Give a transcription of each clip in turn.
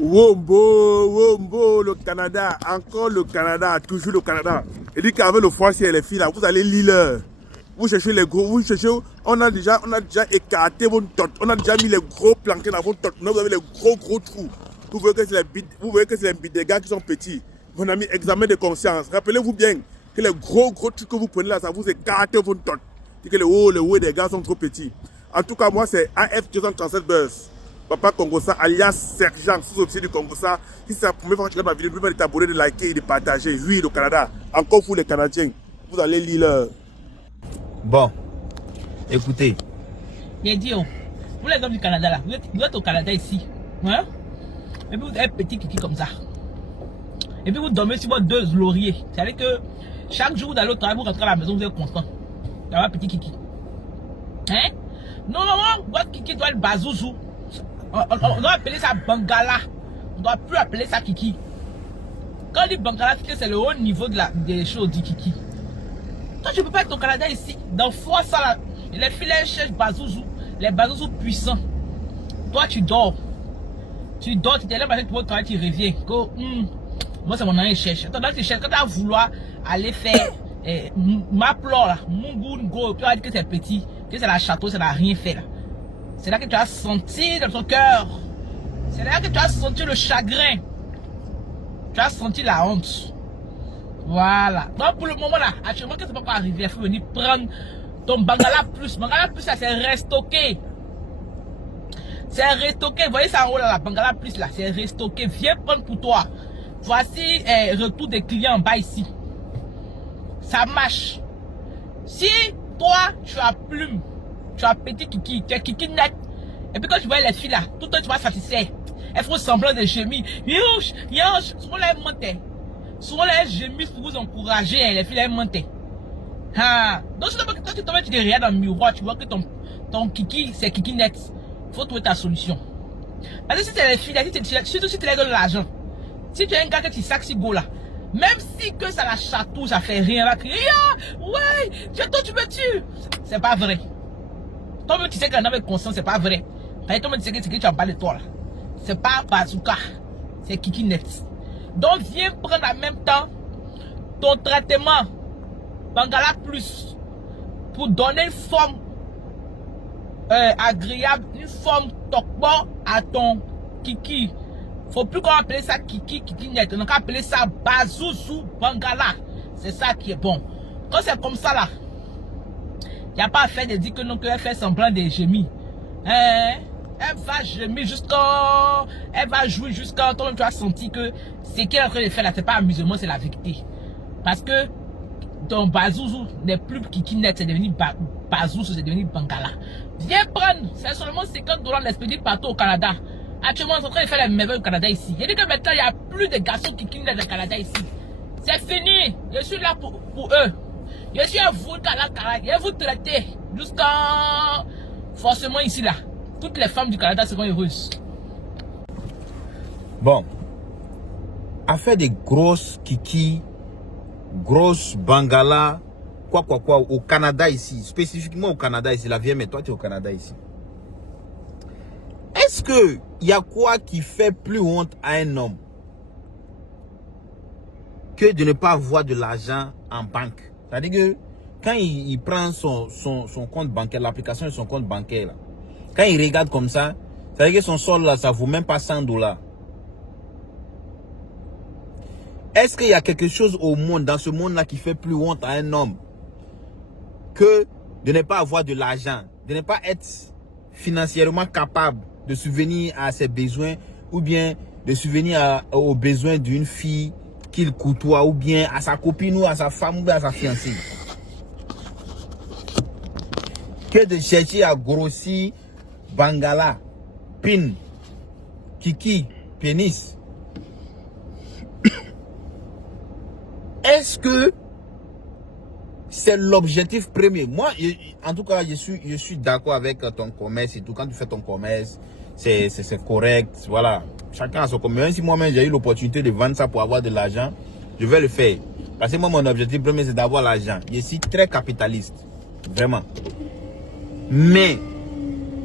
Wombo, Wombo, le Canada, encore le Canada, toujours le Canada. Il dit qu'avec le foncier et les filles là, vous allez lire. Vous cherchez les gros, vous cherchez, on a déjà écarté vos totes, on a déjà mis les gros planqués dans vos totes. Maintenant vous avez les gros trous. Vous voyez que c'est les bites des gars qui sont petits. Mon ami, examen de conscience. Rappelez-vous bien que les gros trucs que vous prenez là, ça vous écarte vos totes. C'est que les hauts des gars sont trop petits. En tout cas, moi c'est AF 237 Buzz. Papa Congosa, alias Sergent, sous-officier du Congosa. Si c'est la première fois que tu regardes ma vidéo, n'oubliez pas de t'abonner, de liker et de partager. Oui, le Canada. Encore vous les Canadiens, vous allez lire. Bon, écoutez. J'ai dit, oh, vous les hommes du Canada là, vous êtes au Canada ici. Hein? Et puis vous êtes petit kiki comme ça. Et puis vous dormez sur vos deux lauriers. C'est-à-dire que chaque jour vous allez au travail, vous rentrez à la maison, vous êtes content. D'avoir petit kiki. Hein? Normalement, votre kiki doit être bazouzou. On doit appeler ça Bangala. On ne doit plus appeler ça Kiki. Quand on dit Bangala, c'est le haut niveau des choses du Kiki. Toi, tu ne peux pas être au Canada ici. Dans fois ça là, les filets cherchent Bazouzou. Les Bazouzou puissants. Toi, tu dors. Tu dors, tu te lèves avec ton travail, tu reviens. Moi, c'est mon ami qui cherche. Attends, tu cherches. Quand tu vas vouloir aller faire ma plore là, mon goût, tu vas dire que c'est petit, que c'est la château, ça n'a rien fait là. C'est là que tu as senti dans ton cœur. C'est là que tu as senti le chagrin. Tu as senti la honte. Voilà. Donc pour le moment là, actuellement, qu'est-ce qui va pas arriver? Il faut venir prendre ton Bangala Plus. Bangala Plus là, c'est restocké. C'est restocké. Vous voyez ça en haut là, la Bangala Plus là, c'est restocké. Viens prendre pour toi. Voici retour des clients en bas ici. Ça marche. Si toi, tu as plume, tu as petit kiki, tu as kiki net. Et puis quand tu vois les filles là, tout le temps tu vas satisfaire. Elles font semblant de gémir. Youch, souvent elles mentent. Souvent elles gémissent pour vous encourager, les filles elles mentent. Donc quand tu te regardes dans le miroir, tu vois que ton kiki, c'est kiki net. Il faut trouver ta solution. Parce que si c'est les filles là, surtout si tu leur donnes l'argent. Si tu es un gars que tu sacs si go là, même si que ça la chatouille, ça fait rien, là, ouais, toi tu me tues. C'est pas vrai. Toi-même, tu sais qu'un homme est conscient, c'est pas vrai. Toi-même, tu sais que tu as parlé de toi là. C'est pas bazooka. C'est Kiki Net. Donc, viens prendre en même temps ton traitement Bangala Plus pour donner une forme agréable, une forme tokbo à ton Kiki. Faut plus qu'on appelle ça Kiki Net. On va appeler ça Bazouzou Bangala. C'est ça qui est bon. Quand c'est comme ça là, il n'y a pas à faire de dire que non, qu'elle fait semblant de gémir. Elle va gémir jusqu'à. Elle va jouer jusqu'à. Toi-même, tu as senti que ce qu'elle est en train de faire là, c'est pas amusement, c'est la vérité. Parce que ton Bazouzou n'est plus Kiki Net, c'est devenu Bazouzou, c'est devenu Bangala. Viens prendre, c'est seulement $50 l'expédie partout au Canada. Actuellement, on est en train de faire les merveilles au Canada ici. Il dit que maintenant, il n'y a plus de garçons Kiki Net au Canada ici. C'est fini. Je suis là pour eux. Je suis à vous, je vais vous traiter jusqu'à forcément ici là. Toutes les femmes du Canada seront heureuses. Bon, à faire des grosses kiki, grosses bangala, quoi, au Canada ici, spécifiquement au Canada ici, la vieille, mais toi tu es au Canada ici. Est-ce que il y a quoi qui fait plus honte à un homme que de ne pas avoir de l'argent en banque? C'est-à-dire que quand il prend son compte bancaire, l'application de son compte bancaire, là, quand il regarde comme ça, c'est-à-dire que son solde là, ça vaut même pas $100. Est-ce qu'il y a quelque chose au monde, dans ce monde-là, qui fait plus honte à un homme que de ne pas avoir de l'argent, de ne pas être financièrement capable de subvenir à ses besoins, ou bien de subvenir aux besoins d'une fille qu'il côtoie, ou bien à sa copine, ou à sa femme, ou bien à sa fiancée? Que de chercher à grossir Bangala, Pin, Kiki, Pénis. Est-ce que c'est l'objectif premier? Moi, en tout cas, je suis d'accord avec ton commerce et tout. Quand tu fais ton commerce, c'est correct. Voilà. Chacun a son commerce. Même si moi-même j'ai eu l'opportunité de vendre ça pour avoir de l'argent, je vais le faire. Parce que moi, mon objectif premier, c'est d'avoir l'argent. Je suis très capitaliste. Vraiment. Mais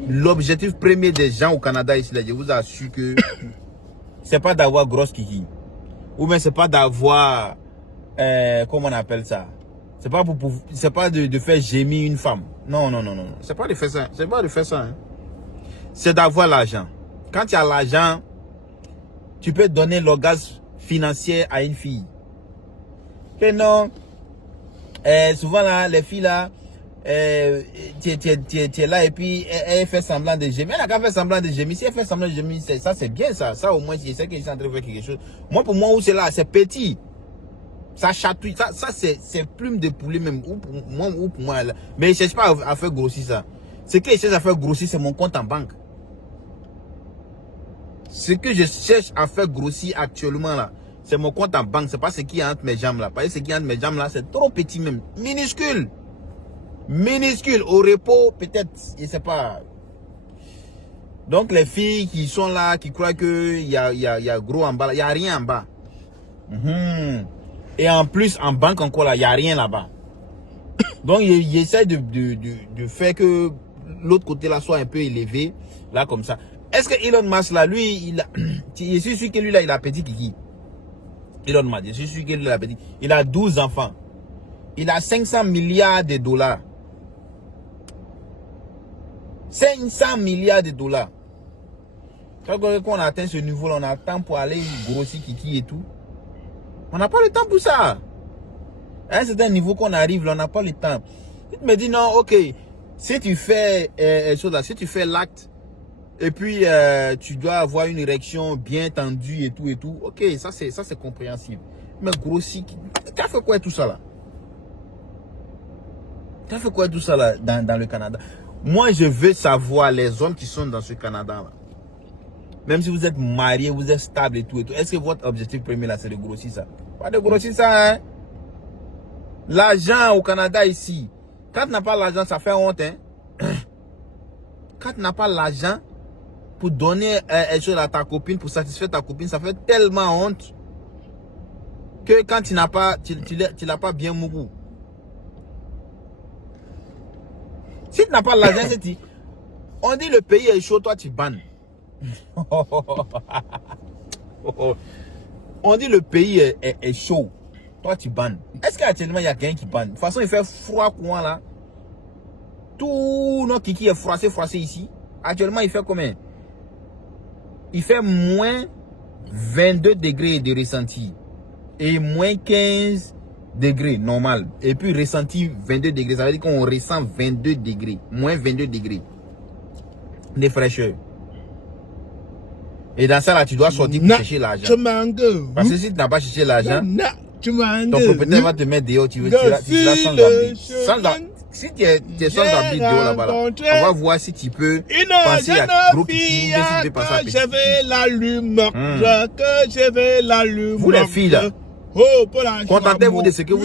l'objectif premier des gens au Canada ici, là, je vous assure que c'est pas d'avoir grosse kiki. Ou bien c'est pas d'avoir, comment on appelle ça? C'est pas c'est pas de faire gémir une femme. Non. C'est pas de faire ça. C'est pas de faire ça. Hein. C'est d'avoir l'argent. Quand tu as l'argent, tu peux donner l'orgasme financier à une fille. Que non. Souvent là, les filles là, tu es là et puis elle fait semblant de gémir. Elle n'a qu'à faire semblant de gémir. Si elle fait semblant de gémir, ça c'est bien ça. Ça au moins, je sais qu'elle est en train de faire quelque chose. Moi, pour moi, où c'est là, c'est petit. Ça chatouille. Ça c'est plume de poulet même. Ou pour moi. Là. Mais je ne cherche pas à faire grossir ça. Ce que je cherche à faire grossir, c'est mon compte en banque. Ce que je cherche à faire grossir actuellement là, c'est mon compte en banque. C'est pas ce qui est entre mes jambes là. Parce que ce qui est entre mes jambes là, c'est trop petit même. Minuscule. Au repos, peut-être, je sais pas. Donc les filles qui sont là, qui croient que il y a gros en bas, il y a rien en bas. Et en plus en banque encore là, il y a rien là-bas. Donc il essaie de faire que l'autre côté là soit un peu élevé, là comme ça. Est-ce que Elon Musk là, lui, je suis sûr que lui là, il a petit kiki. Elon Musk, je suis sûr que lui là, petit. Il a 12 enfants. Il a 500 milliards de dollars. 500 milliards de dollars. Quand on atteint ce niveau-là, on a le temps pour aller grossir kiki et tout. On n'a pas le temps pour ça. À un certain niveau qu'on arrive, là, on n'a pas le temps. Tu me dis non, ok. Si tu fais si tu fais l'acte, et puis tu dois avoir une érection bien tendue et tout, ok, ça c'est compréhensible. Mais grossir, tu as fait quoi tout ça là? Tu as fait quoi tout ça là dans le Canada? Moi, je veux savoir les hommes qui sont dans ce Canada-là. Même si vous êtes marié, vous êtes stable et tout. Est-ce que votre objectif premier là, c'est de grossir ça? Pas de grossir ça, hein? L'argent au Canada ici. Quand tu n'as pas l'argent, ça fait honte, hein? Quand tu n'as pas l'argent pour donner quelque chose à ta copine, pour satisfaire ta copine, ça fait tellement honte que quand tu n'as pas, tu l'as pas bien mouru. Si tu n'as pas l'argent, on dit le pays est chaud, toi tu bannes. On dit le pays est chaud, toi tu bannes. Est-ce qu'actuellement il y a quelqu'un qui banne? De toute façon, il fait froid courant là. Tout notre kiki est froissé ici. Actuellement, il fait combien? Il fait moins 22 degrés de ressenti. Et moins 15 degrés normal. Et puis ressenti 22 degrés. Ça veut dire qu'on ressent 22 degrés. Moins 22 degrés de fraîcheur. Et dans ça là, tu dois sortir pour chercher l'argent. Parce que si tu n'as pas cherché l'argent, ton propriétaire va te mettre dehors. Tu seras sans abri. Si tu es sans abri dehors là-bas, là, on va voir si tu peux passer à gros kiki ou si tu peux passer à petit. Vous les filles là, contentez-vous de ce que vous